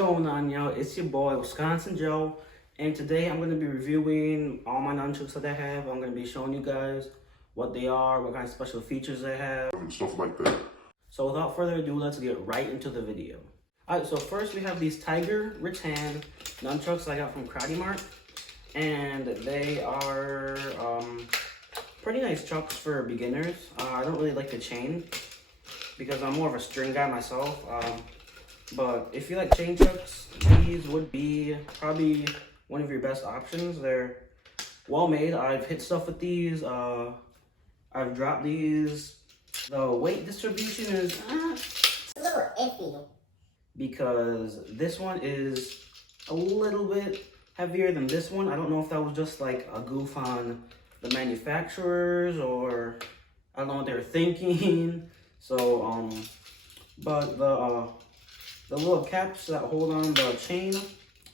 going on, y'all? It's your boy Wisconsin Joe, and today I'm going to be reviewing all my nunchucks that I have. I'm going to be showing you guys what they are, what kind of special features they have, and stuff like that. So without further ado, let's get right into the video. Alright, so first we have these Tiger Rattan nunchucks I got from Mart, and they are pretty nice chucks for beginners. I don't really like the chain because I'm more of a string guy myself. But if you like chain chucks, these would be probably one of your best options. They're well made. I've hit stuff with these. I've dropped these. The weight distribution is a little iffy because this one is a little bit heavier than this one. I don't know if that was just like a goof on the manufacturers, or I don't know what they were thinking. So but the little caps that hold on the chain, I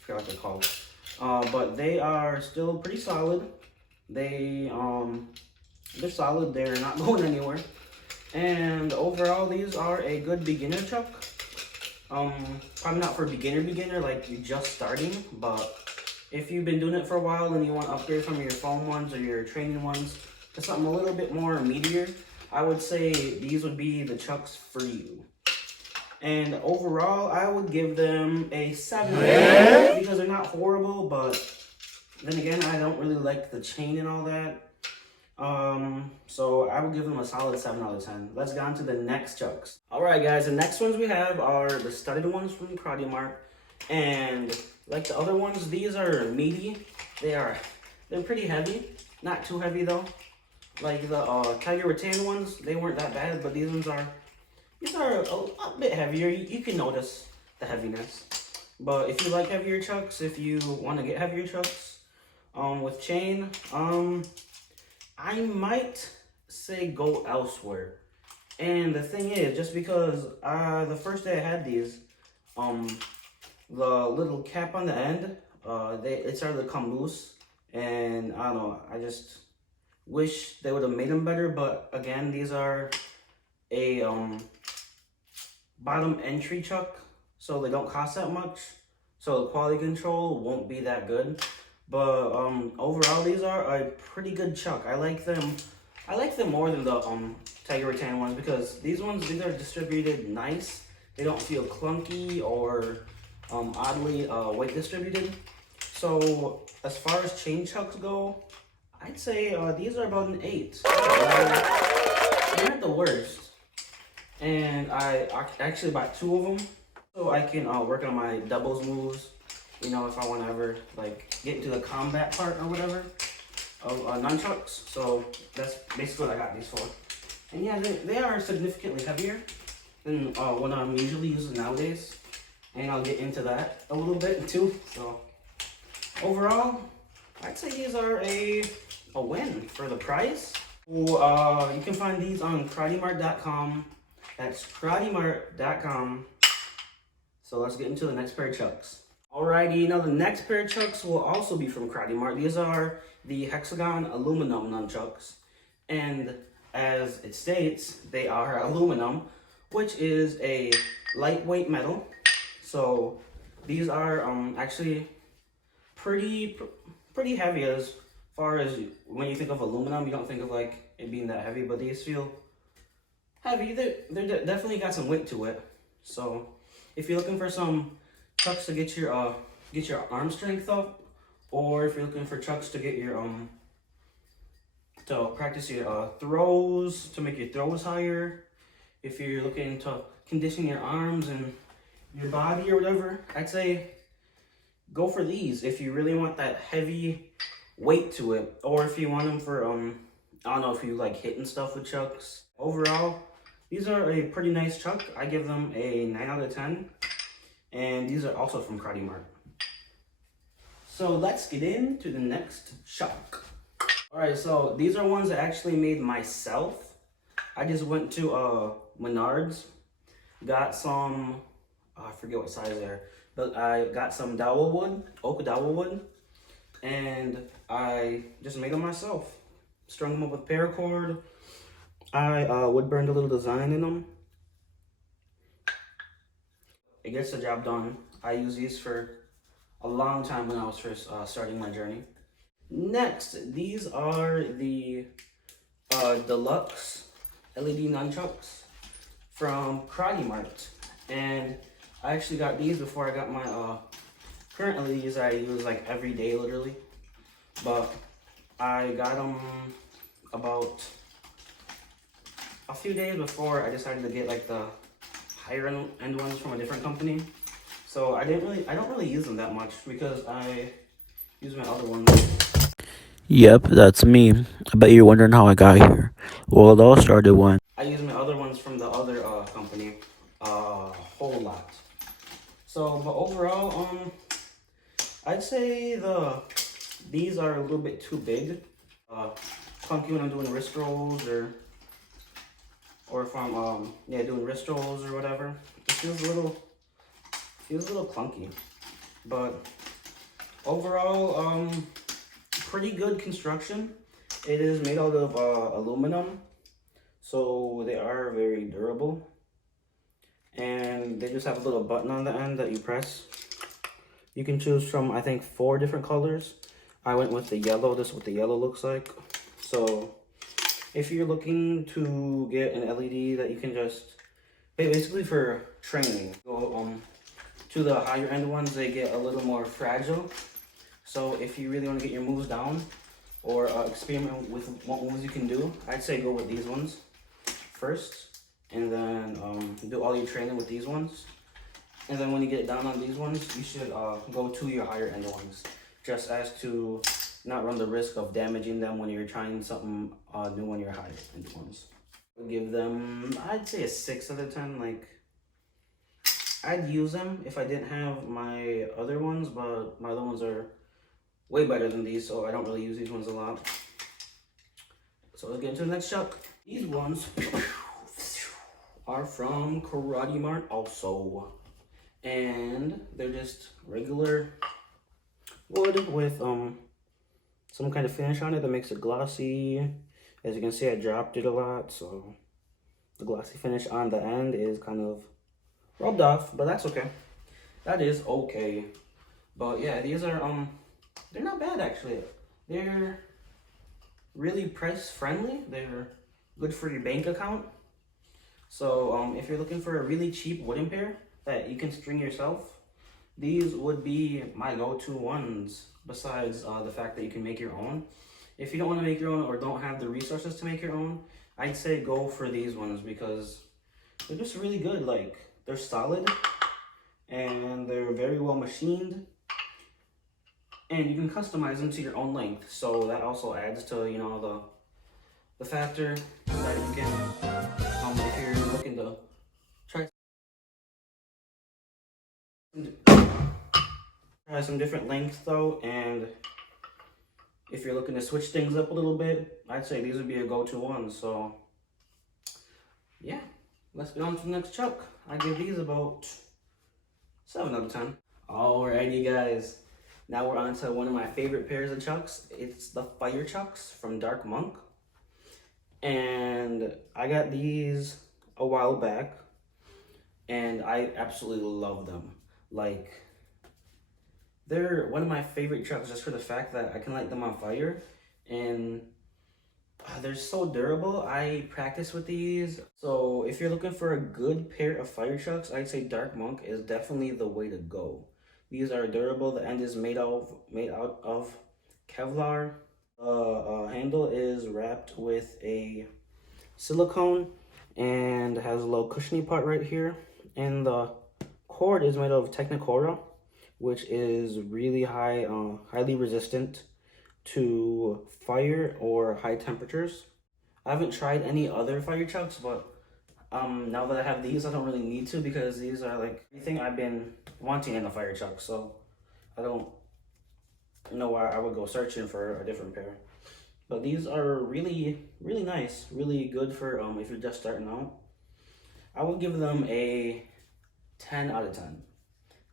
forgot what they're called, but they are still pretty solid. They're solid. They're not going anywhere. And overall, these are a good beginner chuck. Probably not for beginner like you're just starting, but if you've been doing it for a while and you want to upgrade from your foam ones or your training ones to something a little bit more meatier, I would say these would be the chucks for you. And overall, I would give them a 7 because they're not horrible, but then again, I don't really like the chain and all that. So I would give them a solid 7 out of 10. Let's get on to the next chucks. Alright guys, the next ones we have are the studded ones from Mart. And like the other ones, these are meaty. They're pretty heavy. Not too heavy though. Like the Tiger Rattan ones, they weren't that bad, but these are a bit heavier. You can notice the heaviness. But if you like heavier chucks, if you want to get heavier chucks with chain, I might say go elsewhere. And the thing is, just because the first day I had these, the little cap on the end, it started to come loose, and I don't know, I just wish they would have made them better. But again, these are a bottom entry chuck, so they don't cost that much, so the quality control won't be that good. But overall, these are a pretty good chuck. I like them more than the Tiger Rattan ones, because these are distributed nice. They don't feel clunky or oddly weight distributed. So as far as chain chucks go, I'd say these are about an 8. They're not the worst. And I actually bought 2 of them so I can work on my doubles moves. You know, if I want to ever like get into the combat part or whatever of nunchucks. So that's basically what I got these for. And yeah, they are significantly heavier than what I'm usually using nowadays. And I'll get into that a little bit too. So overall, I'd say these are a win for the price. You can find these on KarateMart.com. That's KarateMart.com. So let's get into the next pair of chucks. Alrighty, now the next pair of chucks will also be from Mart. These are the Hexagon aluminum nunchucks. And as it states, they are aluminum, which is a lightweight metal. So these are actually pretty heavy as far as when you think of aluminum. You don't think of like it being that heavy, but these feel heavy. They're definitely got some weight to it. So if you're looking for some chucks to get your arm strength up, or if you're looking for chucks to get your to practice your throws, to make your throws higher, if you're looking to condition your arms and your body or whatever, I'd say go for these if you really want that heavy weight to it, or if you want them for I don't know if you like hitting stuff with chucks. Overall, these are a pretty nice chuck. I give them a 9 out of 10. And these are also from Mart. So let's get into the next chuck. Alright, so these are ones I actually made myself. I just went to Menards, got some, I forget what size they're, but I got some dowel wood, oak dowel wood, and I just made them myself. Strung them up with paracord. I wood burned a little design in them. it gets the job done. I use these for a long time when I was first starting my journey. Next, these are the deluxe LED nunchucks from Mart, and I actually got these before I got my current LEDs I use like every day literally, but I got them about a few days before I decided to get like the higher end ones from a different company. So I don't really use them that much because I use my other ones. Yep, that's me. I bet you're wondering how I got here. Well, it all started when I use my other ones from the other company a whole lot. So, but overall, I'd say these are a little bit too big, clunky when I'm doing wrist rolls or if I'm doing wrist rolls or whatever. It feels a little clunky, but overall, pretty good construction. It is made out of aluminum, so they are very durable. And they just have a little button on the end that you press. You can choose from, I think, 4 different colors. I went with the yellow. This is what the yellow looks like. So if you're looking to get an LED that you can just, basically for training, go to the higher end ones, they get a little more fragile. So if you really want to get your moves down or experiment with what moves you can do, I'd say go with these ones first, and then do all your training with these ones. And then when you get down on these ones, you should go to your higher end ones, just as to not run the risk of damaging them when you're trying something new on your higher end ones. I'll give them, I'd say a 6 out of 10. Like, I'd use them if I didn't have my other ones, but my other ones are way better than these, so I don't really use these ones a lot. So let's get into the next chuck. These ones are from Mart also, and they're just regular wood with some kind of finish on it that makes it glossy. As you can see, I dropped it a lot, so the glossy finish on the end is kind of rubbed off, but that's okay. That is okay. But yeah, these are they're not bad actually. They're really price friendly. They're good for your bank account. So if you're looking for a really cheap wooden pair that you can string yourself, these would be my go-to ones, besides the fact that you can make your own. If you don't want to make your own or don't have the resources to make your own, I'd say go for these ones because they're just really good. Like, they're solid and they're very well machined, and you can customize them to your own length. So that also adds to, you know, the factor that you can, if you're looking to try some different lengths though, and if you're looking to switch things up a little bit, I'd say these would be a go-to one. So yeah, let's get on to the next chuck. I give these about 7 out of 10. Alrighty guys, now we're on to one of my favorite pairs of chucks. It's the Fire Chucks from Dark Monk, and I got these a while back and I absolutely love them. Like, they're one of my favorite chucks just for the fact that I can light them on fire, and they're so durable. I practice with these. So if you're looking for a good pair of fire chucks, I'd say Dark Monk is definitely the way to go. These are durable. The end is made out of Kevlar. The handle is wrapped with a silicone and has a little cushiony part right here. And the cord is made of Technicora, which is really highly resistant to fire or high temperatures. I haven't tried any other fire chucks, but now that I have these, I don't really need to because these are like everything I've been wanting in a fire chuck. So I don't know why I would go searching for a different pair. But these are really, really nice, really good for if you're just starting out. I would give them a 10 out of 10.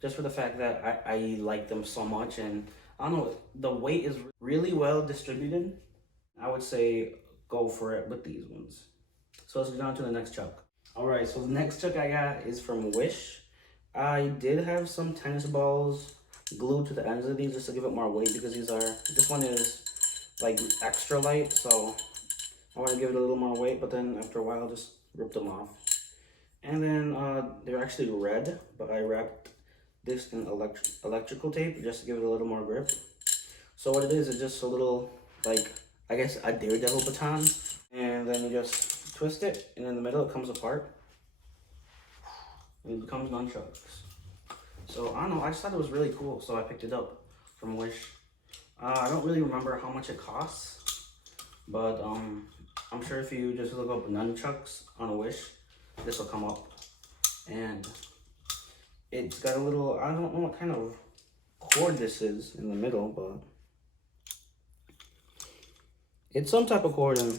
Just for the fact that I like them so much, and I don't know, the weight is really well distributed. I would say go for it with these ones. So let's get on to the next chuck. All right, so the next chuck I got is from Wish. I did have some tennis balls glued to the ends of these just to give it more weight because this one is like extra light, so I want to give it a little more weight, but then after a while I just ripped them off. And then they're actually red, but I wrapped this in electrical tape just to give it a little more grip. So what it is just a little, like, I guess a daredevil baton, and then you just twist it, and in the middle it comes apart, and it becomes nunchucks. So I don't know, I just thought it was really cool, so I picked it up from Wish. I don't really remember how much it costs, but I'm sure if you just look up nunchucks on Wish, this will come up. And it's got a little, I don't know what kind of cord this is in the middle, but it's some type of cord, and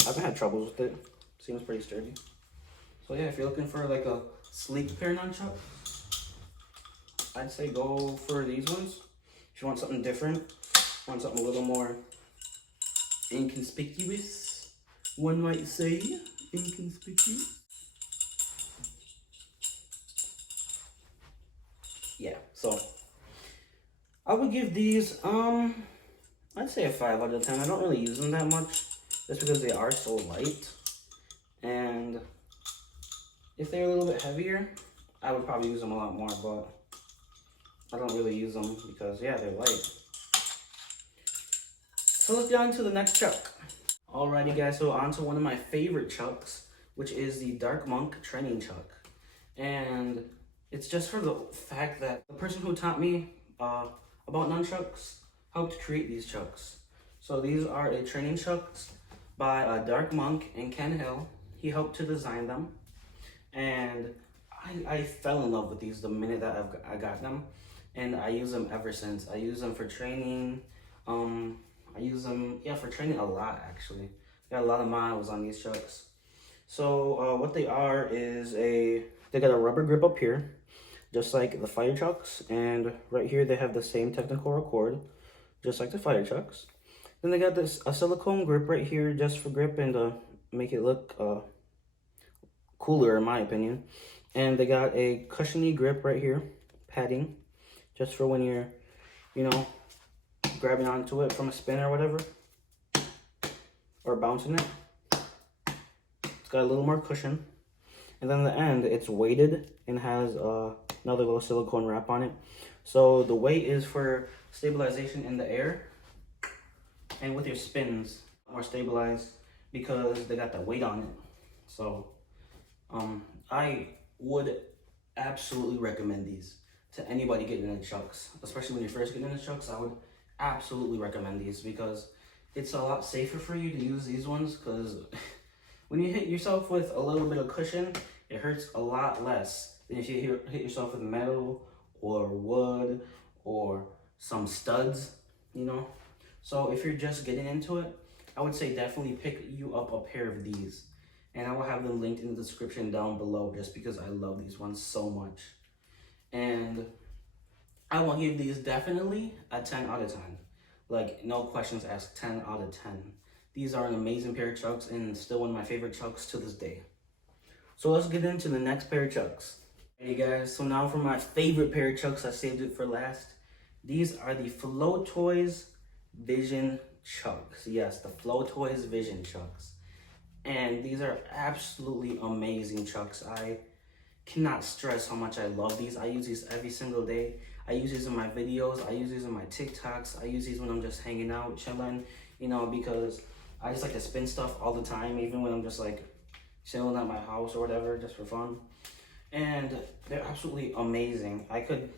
I haven't had troubles with it. Seems pretty sturdy. So yeah, if you're looking for like a sleek pair of nunchucks, I'd say go for these ones. If you want something different, want something a little more inconspicuous, one might say, inconspicuous. Yeah, so I would give these, I'd say a 5 out of 10. I don't really use them that much, just because they are so light. And if they're a little bit heavier, I would probably use them a lot more, but I don't really use them because, yeah, they're light. So let's get on to the next chuck. Alrighty guys, so on to one of my favorite chucks, which is the Dark Monk training chuck. And it's just for the fact that the person who taught me about nunchucks helped create these chucks. So these are a training chucks by Dark Monk and Ken Hill. He helped to design them, and I fell in love with these the minute that I got them, and I use them ever since. I use them for training. I use them, yeah, for training a lot actually. Got a lot of miles on these chucks. So what they are is they got a rubber grip up here, just like the fire chucks, and right here they have the same technical cord, just like the fire chucks. Then they got a silicone grip right here just for grip and to make it look cooler in my opinion. And they got a cushiony grip right here, padding, just for when you're, you know, grabbing onto it from a spin or whatever, or bouncing it. It's got a little more cushion. And then the end, it's weighted and has another little silicone wrap on it. So the weight is for stabilization in the air, and with your spins, more stabilized because they got that weight on it. So I would absolutely recommend these to anybody getting into chucks, especially when you're first getting into chucks. I would absolutely recommend these because it's a lot safer for you to use these ones, because when you hit yourself with a little bit of cushion, it hurts a lot less than if you hit yourself with metal or wood or some studs, you know. So if you're just getting into it, I would say definitely pick you up a pair of these, and I will have them linked in the description down below just because I love these ones so much. And I will give these definitely a 10 out of 10. Like, no questions asked, 10 out of 10. These are an amazing pair of chucks and still one of my favorite chucks to this day. So let's get into the next pair of chucks. Hey guys, so now for my favorite pair of chucks, I saved it for last. These are the Flowtoys Vision Chucks. Yes, the Flowtoys Vision Chucks. And these are absolutely amazing chucks. I cannot stress how much I love these. I use these every single day. I use these in my videos. I use these in my TikToks. I use these when I'm just hanging out, chilling, you know, because I just like to spin stuff all the time, even when I'm just like chilling at my house or whatever, just for fun. And they're absolutely amazing. I could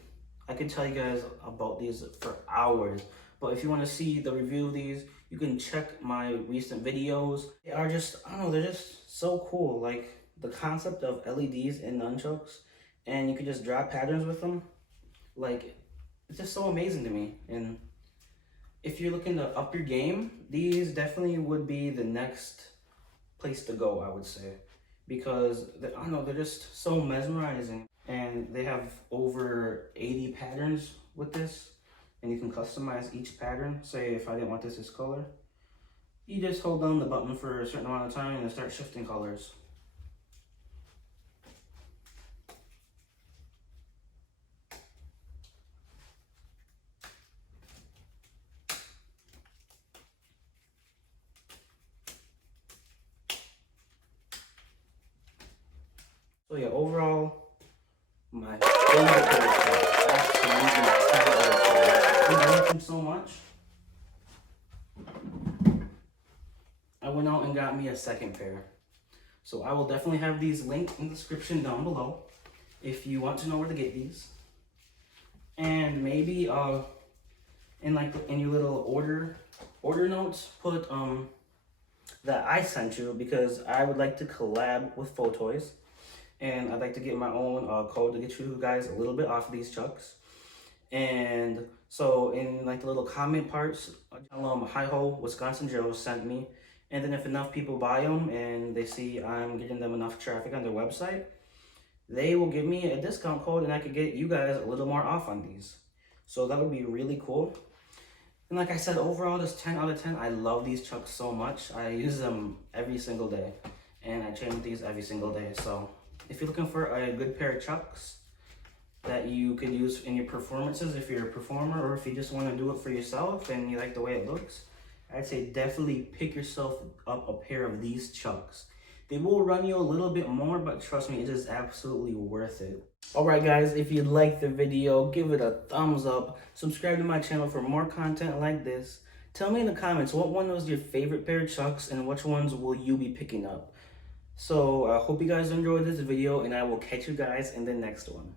tell you guys about these for hours, but if you want to see the review of these, you can check my recent videos. They are just, I don't know, they're just so cool. Like the concept of LEDs in nunchucks, and you can just draw patterns with them. Like, it's just so amazing to me. And if you're looking to up your game, these definitely would be the next place to go, I would say, because I don't know, they're just so mesmerizing. And they have over 80 patterns with this, and you can customize each pattern. Say if I didn't want this color, you just hold down the button for a certain amount of time and it starts shifting colors. So yeah, overall, my favorite pair of Chucks. Absolutely 10 out of 10. I like them so much. I went out and got me a second pair. So I will definitely have these linked in the description down below if you want to know where to get these. And maybe in your little order notes, put that I sent you, because I would like to collab with Flowtoys, and I'd like to get my own code to get you guys a little bit off of these Chucks. And so in like the little comment parts, tell them hi ho Wisconsin Joe sent me, and then if enough people buy them and they see I'm getting them enough traffic on their website, they will give me a discount code and I could get you guys a little more off on these. So that would be really cool. And like I said, overall, this 10 out of 10. I love these Chucks so much. I use them every single day, and I train with these every single day. So if you're looking for a good pair of Chucks that you can use in your performances, if you're a performer, or if you just want to do it for yourself and you like the way it looks, I'd say definitely pick yourself up a pair of these Chucks. They will run you a little bit more, but trust me, it is absolutely worth it. Alright guys, if you liked the video, give it a thumbs up. Subscribe to my channel for more content like this. Tell me in the comments what one was your favorite pair of Chucks and which ones will you be picking up. So I hope you guys enjoyed this video, and I will catch you guys in the next one.